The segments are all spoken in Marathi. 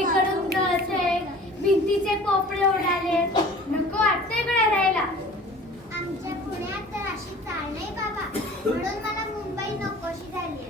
सगळीकडून गळते, भिंतीचे पोपडे उडाले, नको वाटतं इकडे राहायला. आमच्या पुण्यात तर अशी चाल नाही बाबा, म्हणून मला मुंबई नकोशी झाली.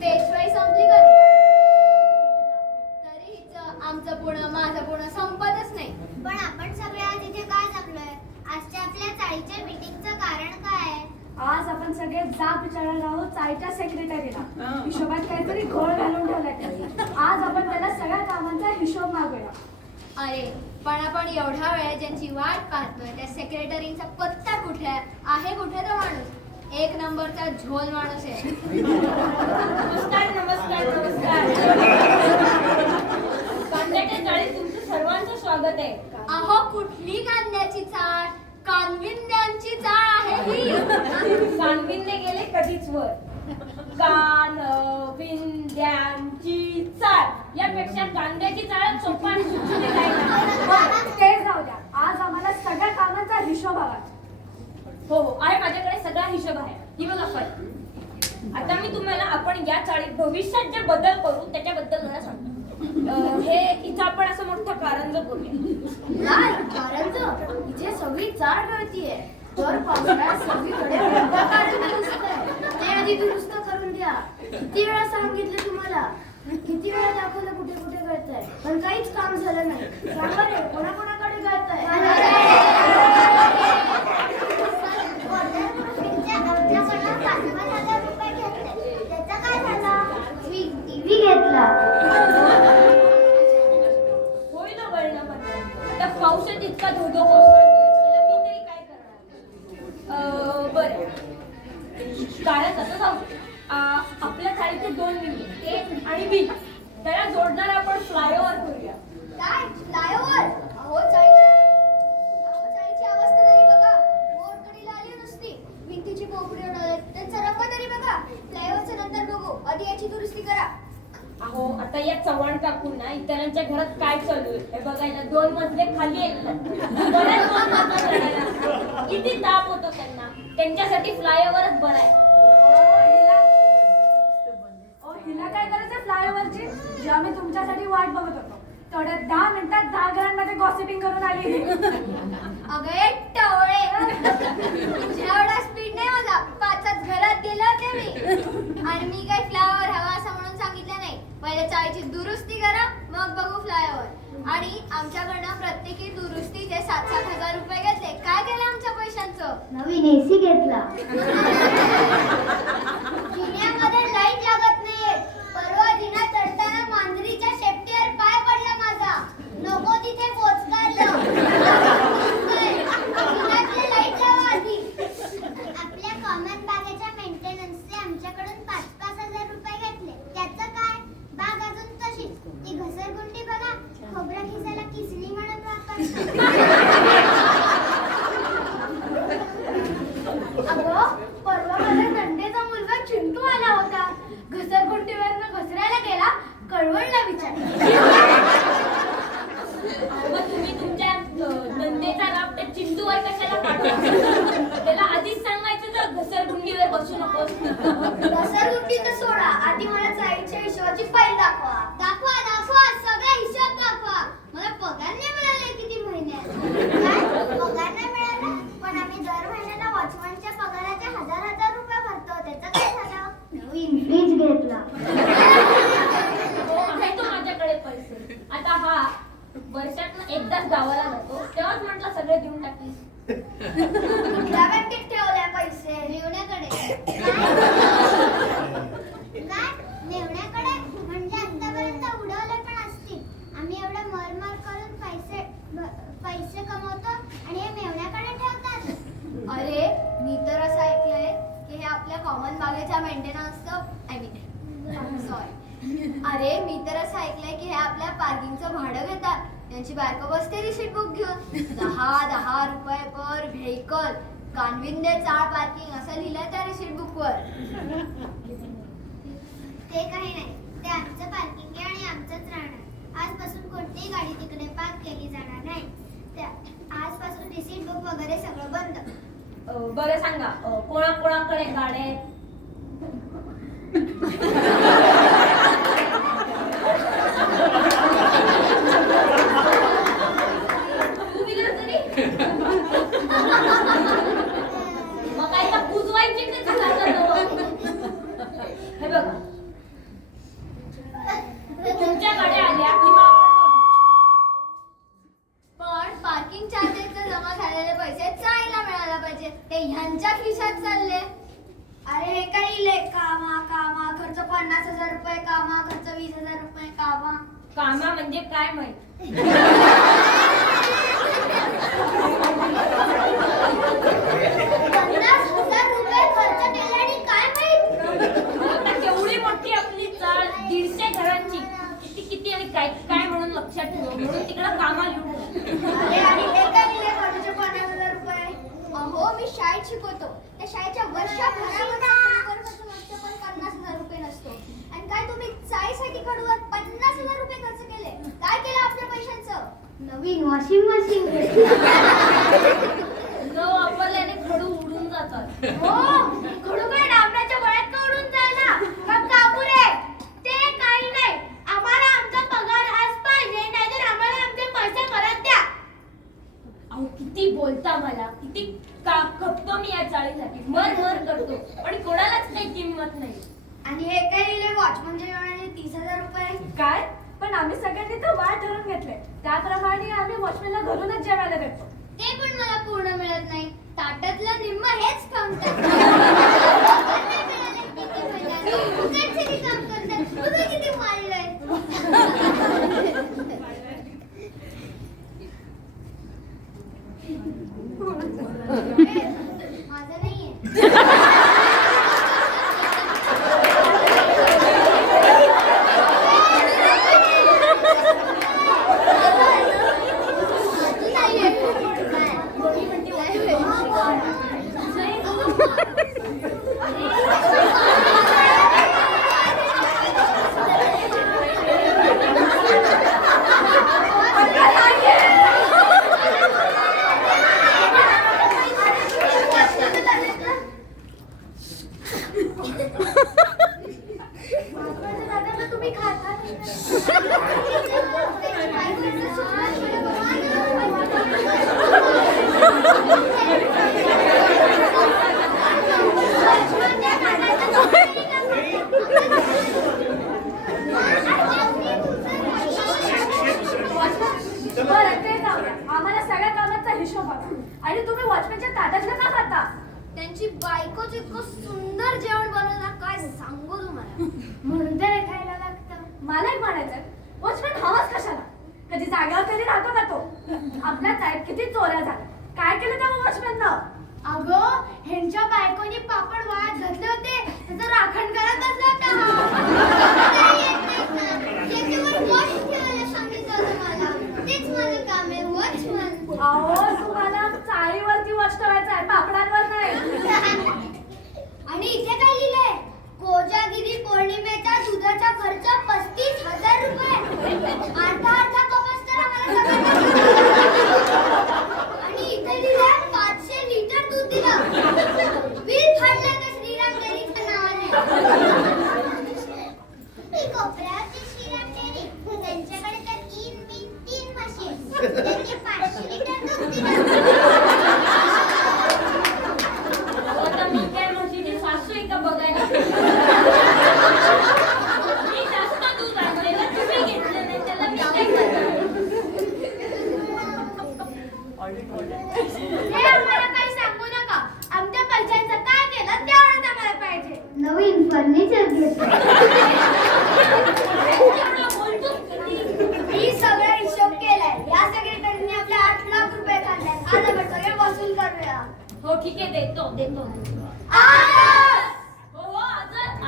पेशवाई संपली कधी, तरी हिचं आमचं पुणं माझं पुणं संपतच नाही. पण आपण सगळे आज इथे का जमलोय? आजच्या आपल्या चाळीच्या मीटिंगचं कारण काय आहे? आज आपण सगळे जाब विचारणार आहोत चाळीच्या सेक्रेटरीला. हिशोबात काहीतरी घोळ घालून ठेवलाय. आज आपण त्याला सगळ्या कामांचा हिशोब मागूया. अरे पण आपण एवढा वेळ ज्यांची वाट पाहतोय त्या सेक्रेटरीचा पत्ता कुठे आहे कुठे तो माणूस? एक नंबरचा झोल माणूस आहे. नमस्कार नमस्कार नमस्कार. कांद्याच्या चाळीत तुमचं सर्वांचं स्वागत आहे. अहो कुठली कांद्याची चाळ? कानविंद्यांची चाळ आहे ही. कानविंदे गेले कधीच वर. कानविंद्यांची चाळ यापेक्षा कांद्याची चाळ सोपा आणि सुटसुटीत आहे ना. ते जाऊ द्या, आज आम्हाला सगळ्या कामांचा हिशोब हवा. हो हो आहे, माझ्याकडे सगळा हिशोब आहे. ही बघा फाईल. आता मी तुम्हाला आपण या चाळीत भविष्यात जे बदल करू त्याच्याबद्दल जरा सांगतो. हे इथं आपण असं मोठं कारंज करूया. काय कारंज? इथे सगळी चाळ गळतीये. तर पावसाळ्यात सगळीकडे खड्डा काढून दिसतंय. ते आधी दुरुस्त करून द्या. किती वेळा सांगितलं तुम्हाला? किती वेळा दाखवलं कुठे कुठे गळतंय, पण काहीच काम झालं नाही. सांगा रे, कोणाकोणाकडे गळतंय? आमच्याकडनं 5,000 रुपये घेतले, त्याचं काय झालं? टीव्ही घेतला. होईल ना गळणं पण. आता पावसात इतका धोधो कोसळतोय, त्याला मी तरी काय करणार? बरं कारण कसं जाऊ दे. आपल्या चाळीचे 2 मिनिट ए आणि बी त्याला जोडणारा आपण फ्लायओव्हर करूया. काय फ्लायओव्हर? अहो चाळीची अवस्था तरी बघा. मोरकडीला आली नुसती, भिंतीची पोपडी उडाले, त्यांचा रंग तरी बघा. फ्लायओव्हरचं नंतर बघू, आधी याची दुरुस्ती करा. अहो आता या चव्हाण काकून ना इतरांच्या घरात काय चालू आहे हे बघायला 2 मजले खाली येतात. बऱ्याच महत्त्वाचं करायला. किती ताप होतो त्यांना. त्यांच्यासाठी फ्लायओव्हरच बरं आहे. हिला काय करायचं फ्लायओव्हरची? जी आम्ही तुमच्यासाठी वाट बघत होतो. थोड्या 10 मिनिटात 10 घरांमध्ये गॉसिपिंग करून आली. अगे टवळे, तुझ्या एवढा स्पीड नाही माझा. 5च घरात गेले होते मी. आणि मी काय फ्लायओव्हर हवा असं म्हणून सांगितलं नाही. पहिले चाळीची दुरुस्ती करा, मग बघू फ्लायओव्हर. आणि आमच्याकडनं प्रत्येकी दुरुस्तीचे 7-7 हजार रुपये घेतले. काय केलं आमच्या पैशांचं? नवीन एसी घेतला. जिन्यामध्ये लाईट लागत नाहीये. परवा जिना चढताना मांजरीच्या शेपटीवर पाय पडला माझा. नको तिथे पोचकालं. जिन्यातली लाईट लावा आधी. आपल्या कॉमन बागेच्या मेंटेनन्सचे आमच्याकडून 5-5 हजार रुपये घेतले, त्याचं काय? बाग अजून तशीच. ती घसरगुंडी बघा, खोबरं खिसायला किसणी म्हणून वापरतात. अगं परवा माझ्या नंदेचा मुलगा चिंटू आला होता. घसरगुंडीवरनं घसरायला गेला. कळवळला विचार. मग तुम्ही तुमच्या नंदेचा राब त्या चिंटूवर कशाला पाठवा? त्याला आधीच सांगायचं तर घसरगुंडीवर बसू नकोस. घसरगुंडी तर सोडा, आधी मला चाळीच्या हिशोबाची फाईल दाखवा. दाखवा दाखवा, सगळे हिशोब दाखवा. मला पगार नाही मिळाले किती महिन्यात. काय? पगार नाही मिळाला? पण आम्ही दर महिन्याला वॉचमनच्या पगाराचे 1000 रुपये भरतो, त्याचं काय झालं? नवीन फ्रीज घेतला. हो आहे तो माझ्याकडे पैसे. आता हा वर्षातनं एकदाच गावाला जातो, तेव्हाच म्हटलं सगळे देऊन टाकलीस. कुठल्या बँकेत ठेवले पैसे? नेवण्याकडे. काय? नेवण्याकडे? म्हणजे आतापर्यंत उडवले पण असतील. आम्ही एवढं मरमर करून पैसे कमवतो आणि हे मेवण्याकडे ठेवतात. अरे मी तर असं ऐकलंय की हे आपल्या कॉमन बागेच्या मेंटेनन्सचं अरे मी तर असं ऐकलंय की हे आपल्या पार्किंगचं भाडं घेतात. त्यांची बायको बसते रिसीट बुक घेऊन. 10 रुपये पर व्हेकल. कानविंदे चाळ पार्किंग असं लिहिलंय त्या रिसीट बुकवर. ते काही नाही, ते आमचं पार्किंग आहे आणि आमचंच राहणार. आजपासून कोणतीही गाडी तिकडे पार्क केली जाणार नाही. आजपासून रिसीट बुक वगैरे सगळं बंद. बरं सांगा कोणाकोणाकडे गाड्या आहेत? कामा म्हणजे काय माहित? 50,000 रुपये खर्च केल्याने काय माहित? आता केवढी मोठी आपली चाळ, 150 घरांची, किती किती आणि काय काय म्हणून लक्षात ठेव, म्हणून तिकडं कामा लिहून. अरे आणि हे काय लिहिले कॉलेजचे 50,000 रुपये? अहो मी शाळेत शिकवतो. त्या शाळेच्या वर्षाभरामध्ये पण 50,000 रुपये नसतो. आणि काय तुम्ही चाळीसाठी खडूवर 50,000 रुपये खर्च केले? काय केलं आपल्या पैशांचं? नवीन वॉशिंग मशीन न वापरल्याने खडू उडून जातात. हो, खडू काय डांबराच्या गोळ्यात का उडून जायला? मग कापुरे, ते काही नाही. आम्हाला आमचा पगार आज पाहिजे, नाहीतर आम्हाला आमचे पैसे परत द्या. अहो किती बोलता मला, किती खपतो मी या चाळीसाठी, मर करतो, पण कोणालाच काही किंमत नाही. आणि हे काय लिहिले वॉचमनच्या जेवणाने 30,000 रुपये? काय? पण आम्ही सगळ्यांनी तर वाढ ठरवून घेतले, त्याप्रमाणे आम्ही वॉचमॅनला घरूनच जेवायला देतो. ते पण मला पूर्ण मिळत नाही. ताटातलं निम्म हेच खाऊन काम करतात. तुम्ही किती मारलंय? माझं नाहीये. तुम्ही खाता बरं ते जाऊ द्या. आम्हाला सगळ्या कामाचा हिशोब हवा. आणि तुम्ही वॉचमॅनच्या ताटातलं का खाता? त्यांची बायकोच इतकं सुंदर जेवण बनवलं, काय सांगू तुम्हाला. म्हणून तर हे खायला लागतं. मला एक म्हणायचंय, वॉचमॅन हवाच कशाला? कधी जागेवर कधी राहतो का तो? आपल्या चाळीत किती चोऱ्या झाल्या, काय केलं त्या वॉचमॅननं? अगं, ह्यांच्या बायकोनी पापड वाळत घातले होते, त्याचं राखण करत बसला होता. त्याच्यावर वॉच ठेवायला सांगितलं होतं मला. तेच माझं काम आहे, वॉचमन. अहो तुम्हाला चाळीवरती वॉच ठेवायचं आहे, पापडांवर नाही. आणि इथे काय लिहिलंय? कोजागिरी पौर्णिमेचा दुधाचा खर्च 35,000 रुपये. अर्धा कपास तर आम्हाला आणि इथे लिहिलंय 500 लिटर दूध दिलं. बिल फाडलं का श्रीराम डेअरीच्या नावाने. ती कोपऱ्यावरची श्रीराम डेअरी, त्यांच्याकडे तर 3 मशीन, त्यांनी 500 लिटर दूध दिलं. आता मी काय म्हशीची सासू आहे का बघायला? मी जास्त दूध आणलेलं, तुम्ही घेतलं नाही, त्याला मी काय करणार? हे आम्हाला काही सांगू नका. आमच्या पैशांचं काय केलं तेवढंच आम्हाला पाहिजे. नवीन फर्निचर घेतलं. एवढं बोलतोस किती? मी सगळा हिशोब केलाय. या सेक्रेटरीने आपले 8 लाख रुपये काढलेत. आज आपण सगळे वसूल करूया. हो ठीक आहे, देतो. आज! हो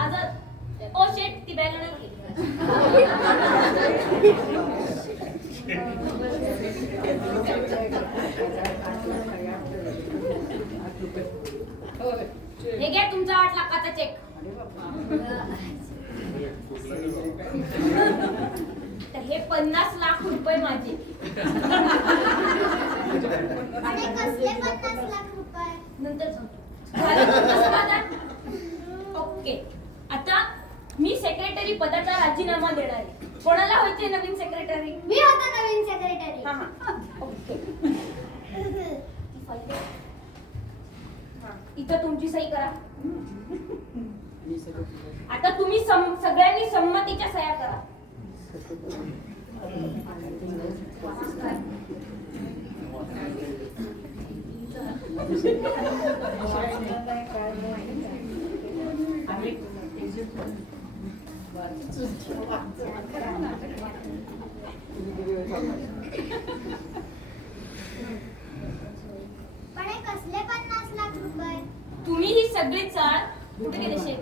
आजच. ओ शेट, ती बॅग आणली. हे घ्या तुमचा 8 लाखाचा चेक. तर हे 50 लाख रुपये माझे. आणि कसले 50 लाख रुपये? नंतर सांगतो. झालं तुमचं समाधान? ओके. आता मी सेक्रेटरी पदाचा राजीनामा देणार आहे. कोणाला व्हायचे नवीन सेक्रेटरी? मी होतो नवीन सेक्रेटरी. ओके. इथं तुमची सही करा. आता तुम्ही सगळ्यांनी संमतीच्या सह्या करा. पण हे कसले 50 लाख रुपये? तुम्ही ही सगळी चाळ कुठे गेले शेत?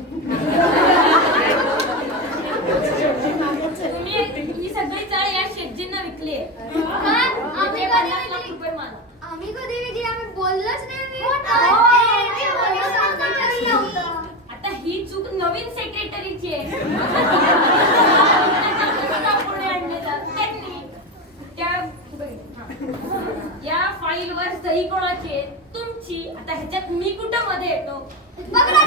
तुम्ही ही सगळी चाळ या शेटजींना विकली आहे. आम्ही कधी 50 लाख विकली? रुपये मला. आम्ही कधी विकली? आम्ही बोललोच नाही. आता ही चूक नवीन सेक्रेटरीची आहे. पुढे आणलेला त्यांनी या फाईलवर सही कोणाची आहे? तुमची. आता ह्याच्यात मी कुठं मध्ये येतो? बघ ना.